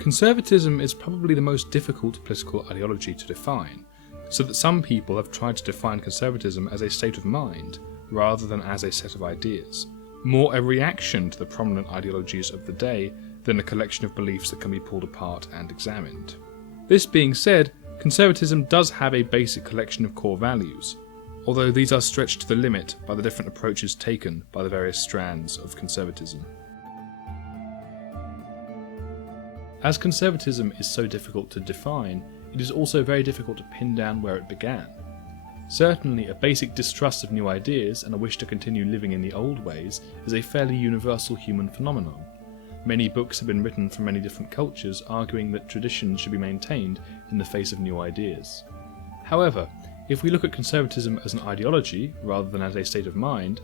Conservatism is probably the most difficult political ideology to define, so that some people have tried to define conservatism as a state of mind rather than as a set of ideas, more a reaction to the prominent ideologies of the day than a collection of beliefs that can be pulled apart and examined. This being said, conservatism does have a basic collection of core values, although these are stretched to the limit by the different approaches taken by the various strands of conservatism. As conservatism is so difficult to define, it is also very difficult to pin down where it began. Certainly, a basic distrust of new ideas and a wish to continue living in the old ways is a fairly universal human phenomenon. Many books have been written from many different cultures arguing that traditions should be maintained in the face of new ideas. However, if we look at conservatism as an ideology rather than as a state of mind,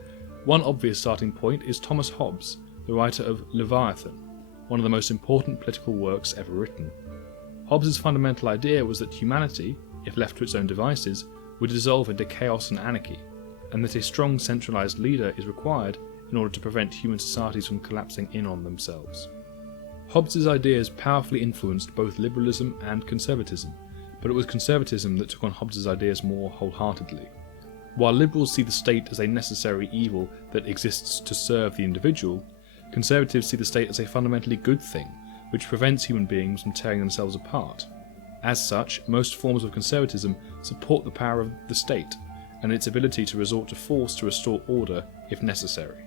one obvious starting point is Thomas Hobbes, the writer of Leviathan, one of the most important political works ever written. Hobbes' fundamental idea was that humanity, if left to its own devices, would dissolve into chaos and anarchy, and that a strong centralised leader is required in order to prevent human societies from collapsing in on themselves. Hobbes' ideas powerfully influenced both liberalism and conservatism, but it was conservatism that took on Hobbes' ideas more wholeheartedly. While liberals see the state as a necessary evil that exists to serve the individual, conservatives see the state as a fundamentally good thing, which prevents human beings from tearing themselves apart. As such, most forms of conservatism support the power of the state, and its ability to resort to force to restore order if necessary.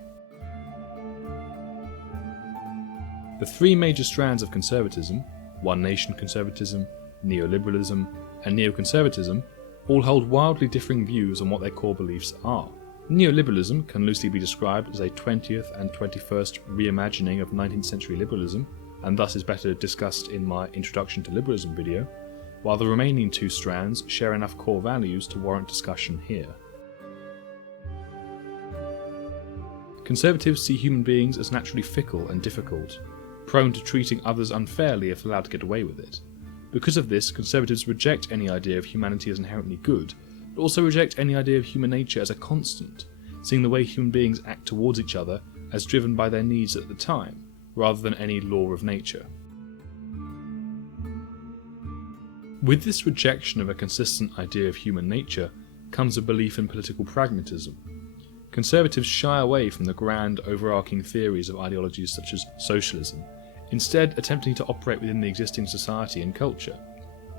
The three major strands of conservatism, one nation conservatism, neoliberalism, and neoconservatism, all hold wildly differing views on what their core beliefs are. Neoliberalism can loosely be described as a 20th and 21st reimagining of 19th century liberalism, and thus is better discussed in my Introduction to Liberalism video, while the remaining two strands share enough core values to warrant discussion here. Conservatives see human beings as naturally fickle and difficult, prone to treating others unfairly if allowed to get away with it. Because of this, conservatives reject any idea of humanity as inherently good, but also reject any idea of human nature as a constant, seeing the way human beings act towards each other as driven by their needs at the time, rather than any law of nature. With this rejection of a consistent idea of human nature comes a belief in political pragmatism. Conservatives shy away from the grand overarching theories of ideologies such as socialism, instead attempting to operate within the existing society and culture.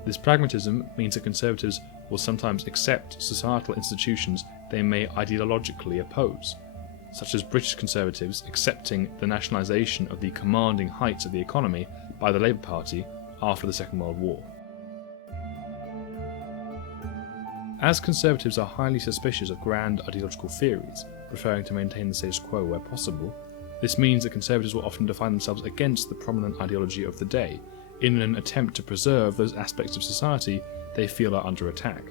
This pragmatism means that conservatives will sometimes accept societal institutions they may ideologically oppose, such as British conservatives accepting the nationalisation of the commanding heights of the economy by the Labour Party after the Second World War. As conservatives are highly suspicious of grand ideological theories, preferring to maintain the status quo where possible, this means that conservatives will often define themselves against the prominent ideology of the day, in an attempt to preserve those aspects of society they feel are under attack.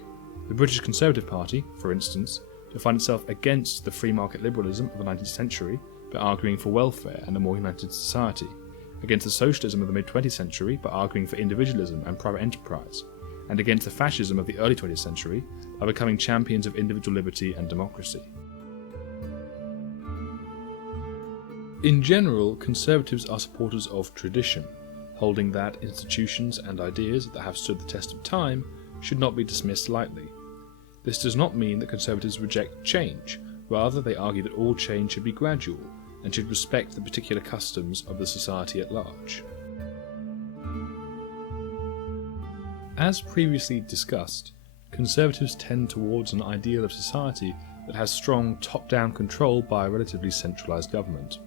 The British Conservative Party, for instance, defined itself against the free market liberalism of the 19th century by arguing for welfare and a more united society, against the socialism of the mid-20th century by arguing for individualism and private enterprise, and against the fascism of the early 20th century by becoming champions of individual liberty and democracy. In general, conservatives are supporters of tradition, holding that institutions and ideas that have stood the test of time should not be dismissed lightly. This does not mean that conservatives reject change, rather they argue that all change should be gradual and should respect the particular customs of the society at large. As previously discussed, conservatives tend towards an ideal of society that has strong top-down control by a relatively centralised government.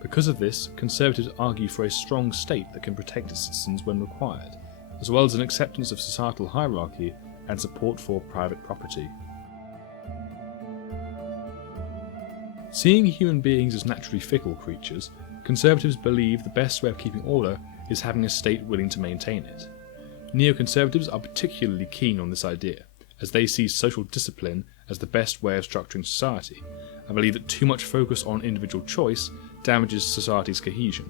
Because of this, conservatives argue for a strong state that can protect its citizens when required, as well as an acceptance of societal hierarchy and support for private property. Seeing human beings as naturally fickle creatures, conservatives believe the best way of keeping order is having a state willing to maintain it. Neoconservatives are particularly keen on this idea, as they see social discipline as the best way of structuring society, and believe that too much focus on individual choice damages society's cohesion.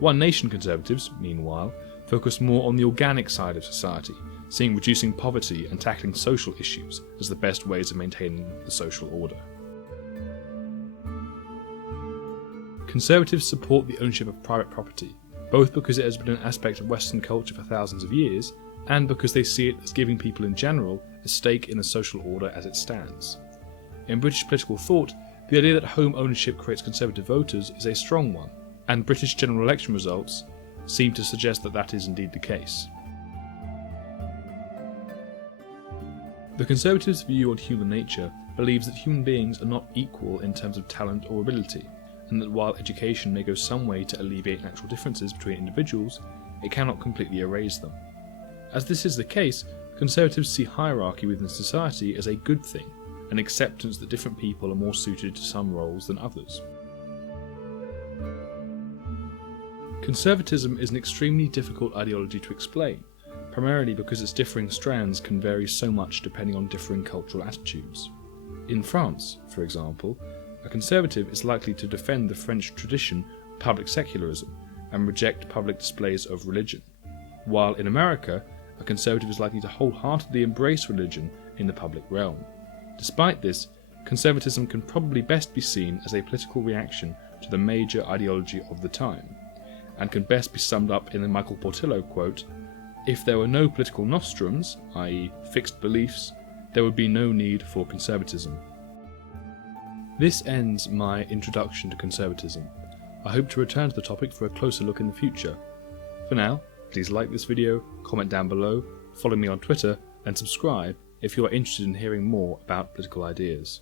One Nation conservatives, meanwhile, focus more on the organic side of society, seeing reducing poverty and tackling social issues as the best ways of maintaining the social order. Conservatives support the ownership of private property, both because it has been an aspect of Western culture for thousands of years, and because they see it as giving people in general a stake in the social order as it stands. In British political thought, the idea that home ownership creates Conservative voters is a strong one, and British general election results seem to suggest that that is indeed the case. The Conservatives' view on human nature believes that human beings are not equal in terms of talent or ability, and that while education may go some way to alleviate natural differences between individuals, it cannot completely erase them. As this is the case, Conservatives see hierarchy within society as a good thing, an acceptance that different people are more suited to some roles than others. Conservatism is an extremely difficult ideology to explain, primarily because its differing strands can vary so much depending on differing cultural attitudes. In France, for example, a conservative is likely to defend the French tradition of public secularism and reject public displays of religion, while in America, a conservative is likely to wholeheartedly embrace religion in the public realm. Despite this, conservatism can probably best be seen as a political reaction to the major ideology of the time, and can best be summed up in the Michael Portillo quote, "If there were no political nostrums, i.e. fixed beliefs, there would be no need for conservatism." This ends my introduction to conservatism. I hope to return to the topic for a closer look in the future. For now, please like this video, comment down below, follow me on Twitter, and subscribe if you are interested in hearing more about political ideas.